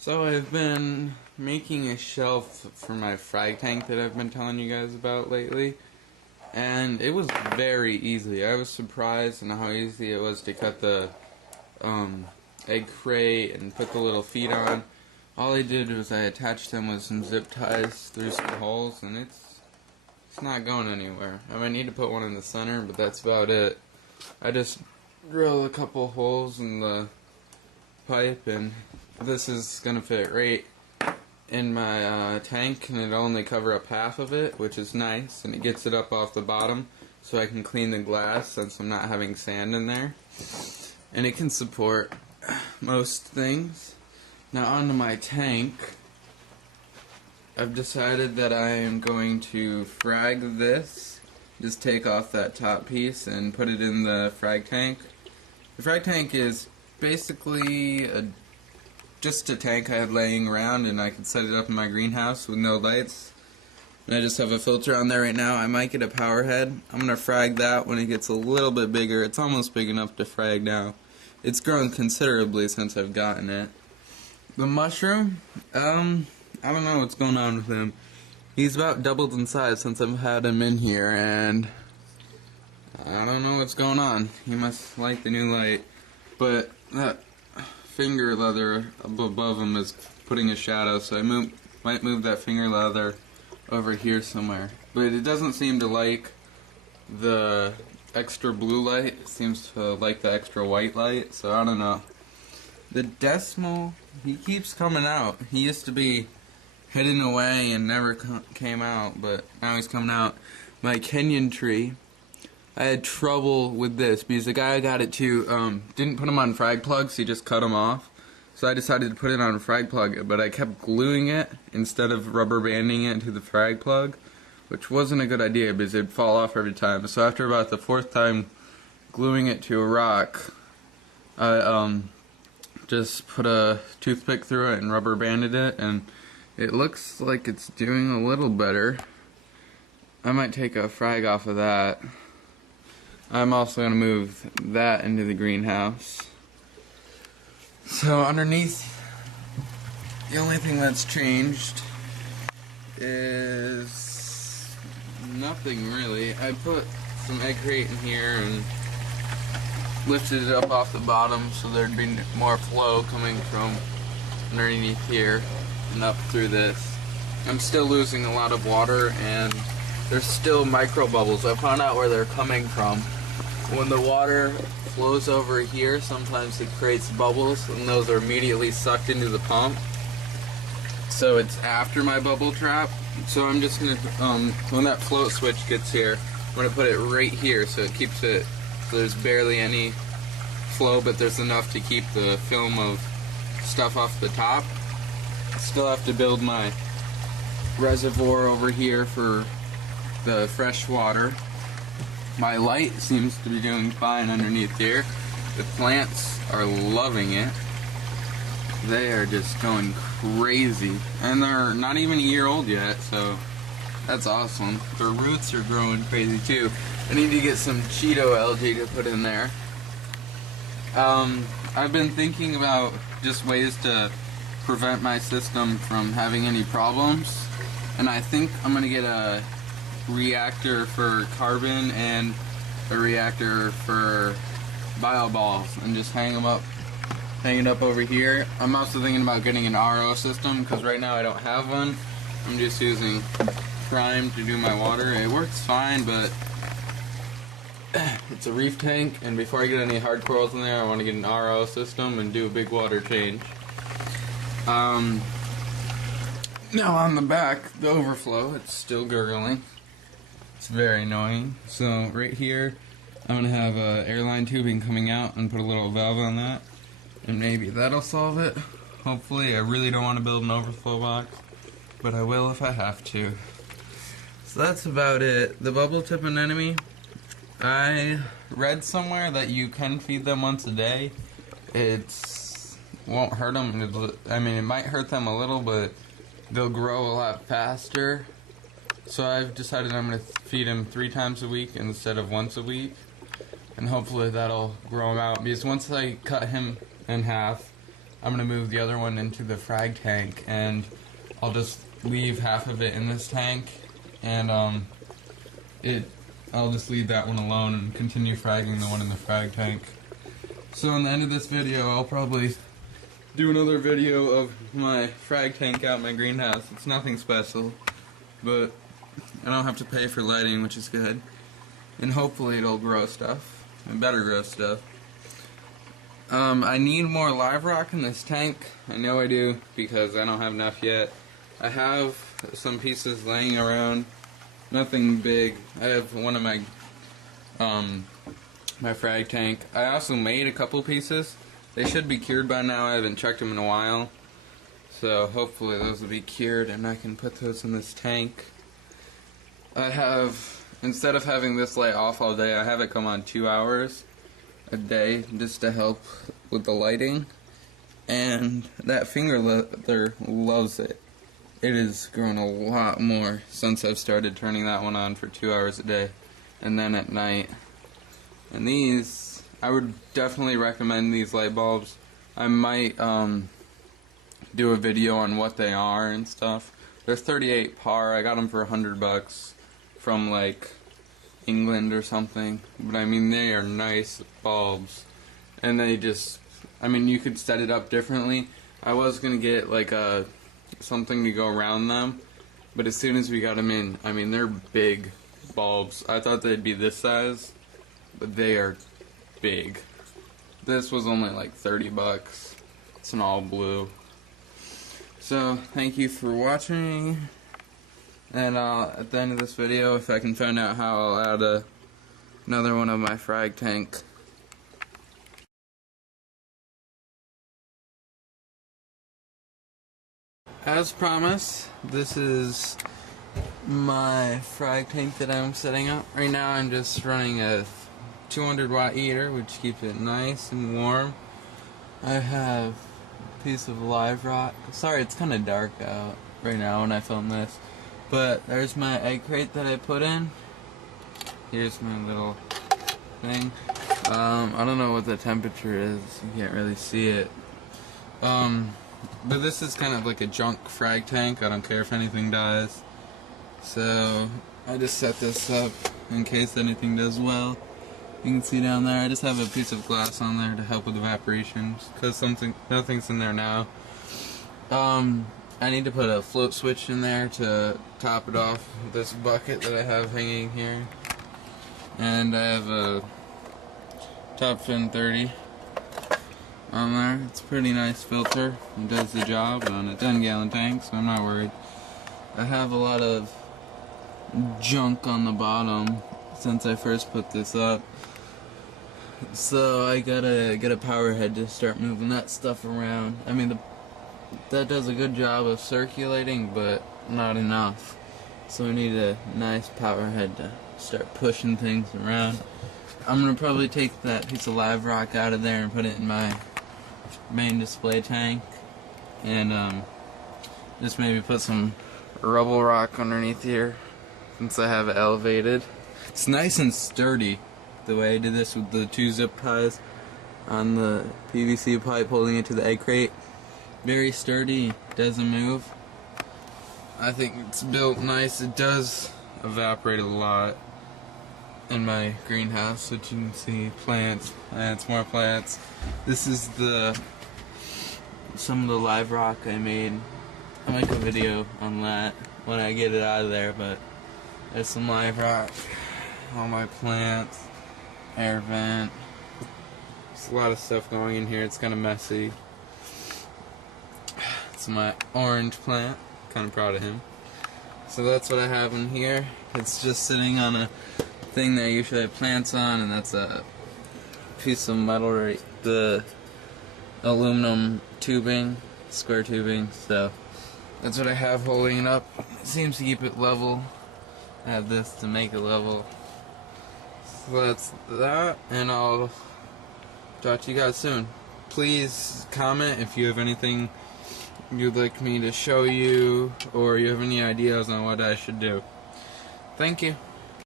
So I've been making a shelf for my frag tank that I've been telling you guys about lately, and it was very easy. I was surprised at how easy it was to cut the egg crate and put the little feet on. All I did was I attached them with some zip ties through some holes, and it's not going anywhere. I might need to put one in the center, but that's about it. I just drilled a couple holes in the pipe, and this is gonna fit right in my tank, and it'll only cover up half of it, which is nice, and it gets it up off the bottom so I can clean the glass since I'm not having sand in there, and it can support most things. Now onto my tank. I've decided that I am going to frag this, just take off that top piece and put it in the frag tank. The frag tank is basically just a tank I had laying around, and I could set it up in my greenhouse with no lights. And I just have a filter on there right now. I might get a power head. I'm going to frag that when it gets a little bit bigger. It's almost big enough to frag now. It's grown considerably since I've gotten it. The mushroom, I don't know what's going on with him. He's about doubled in size since I've had him in here, and I don't know what's going on. He must like the new light. But that finger leather above him is putting a shadow, so I might move that finger leather over here somewhere. But it doesn't seem to like the extra blue light. It seems to like the extra white light, so I don't know. The decimal, he keeps coming out. He used to be hidden away and never came out, but now he's coming out. My Kenyan tree, I had trouble with this because the guy I got it to didn't put them on frag plugs, he just cut them off. So I decided to put it on a frag plug, but I kept gluing it instead of rubber banding it to the frag plug, which wasn't a good idea because it'd fall off every time. So after about the fourth time gluing it to a rock, I just put a toothpick through it and rubber banded it, and it looks like it's doing a little better. I might take a frag off of that. I'm also going to move that into the greenhouse. So underneath, the only thing that's changed is nothing really. I put some egg crate in here and lifted it up off the bottom so there'd be more flow coming from underneath here and up through this. I'm still losing a lot of water, and there's still micro bubbles. I found out where they're coming from. When the water flows over here, sometimes it creates bubbles, and those are immediately sucked into the pump. So it's after my bubble trap. So I'm just gonna, when that float switch gets here, I'm gonna put it right here so it keeps it, so there's barely any flow, but there's enough to keep the film of stuff off the top. Still have to build my reservoir over here for the fresh water. My light seems to be doing fine underneath here. The plants are loving it. They are just going crazy. And they're not even a year old yet, so that's awesome. Their roots are growing crazy too. I need to get some Cheeto algae to put in there. I've been thinking about just ways to prevent my system from having any problems, and I think I'm going to get a reactor for carbon and a reactor for bioballs and just hang it up over here. I'm also thinking about getting an RO system because right now I don't have one. I'm just using Prime to do my water. It works fine, but it's a reef tank, and before I get any hard corals in there, I want to get an RO system and do a big water change. Now on the back, the overflow, it's still gurgling. It's very annoying. So right here, I'm going to have airline tubing coming out and put a little valve on that, and maybe that'll solve it. Hopefully. I really don't want to build an overflow box, but I will if I have to. So that's about it. The bubble tip anemone, I read somewhere that you can feed them once a day. Won't hurt them. I mean, it might hurt them a little, but they'll grow a lot faster. So I've decided I'm going to feed them 3 times a week instead of once a week, and hopefully that'll grow him out. Because once I cut him in half, I'm going to move the other one into the frag tank, and I'll just leave half of it in this tank, and I'll just leave that one alone and continue fragging the one in the frag tank. So in the end of this video, I'll probably do another video of my frag tank out in my greenhouse. It's nothing special, but I don't have to pay for lighting, which is good. And hopefully it'll grow stuff. It better grow stuff. I need more live rock in this tank. I know I do, because I don't have enough yet. I have some pieces laying around. Nothing big. I have one of my my frag tank. I also made a couple pieces. They should be cured by now. I haven't checked them in a while. So hopefully those will be cured and I can put those in this tank. I have, instead of having this light off all day, I have it come on 2 hours a day just to help with the lighting. And that finger leather loves it. It has grown a lot more since I've started turning that one on for 2 hours a day and then at night. And these, I would definitely recommend these light bulbs. I might do a video on what they are and stuff. They're 38 par. I got them for $100 from like England or something. But I mean, they are nice bulbs. And they just, I mean, you could set it up differently. I was gonna get like something to go around them, but as soon as we got them in, I mean, they're big bulbs. I thought they'd be this size, but they are big. This was only like $30. It's an all blue. So thank you for watching, and at the end of this video, if I can find out how, I'll add another one of my frag tank. As promised, this is my frag tank that I'm setting up. Right now I'm just running a 200 watt heater, which keeps it nice and warm. I have a piece of live rock. Sorry, it's kind of dark out right now when I film this. But there's my egg crate that I put in. Here's my little thing. I don't know what the temperature is. You can't really see it. But this is kind of like a junk frag tank. I don't care if anything dies. So I just set this up in case anything does well. You can see down there, I just have a piece of glass on there to help with evaporation, because nothing's in there now. I need to put a float switch in there to top it off with this bucket that I have hanging here. And I have a Top Fin 30 on there. It's a pretty nice filter. It does the job on a 10-gallon tank, so I'm not worried. I have a lot of junk on the bottom since I first put this up. So I gotta get a power head to start moving that stuff around. I mean, that does a good job of circulating, but not enough. So we need a nice power head to start pushing things around. I'm gonna probably take that piece of live rock out of there and put it in my main display tank, and just maybe put some rubble rock underneath here since I have it elevated. It's nice and sturdy the way I did this with the 2 zip ties on the PVC pipe holding it to the egg crate. Very sturdy, doesn't move. I think it's built nice. It does evaporate a lot in my greenhouse, which you can see plants, more plants. This is some of the live rock I made. I'll make a video on that when I get it out of there, but there's some live rock, all my plants, air vent. There's a lot of stuff going in here. It's kind of messy. It's my orange plant. Kind of proud of him. So that's what I have in here. It's just sitting on a thing that I usually have plants on, and that's a piece of metal, right? The aluminum tubing, square tubing. So that's what I have holding it up. It seems to keep it level. I have this to make it level. So that's that, and I'll talk to you guys soon. Please comment if you have anything you'd like me to show you, or you have any ideas on what I should do. Thank you.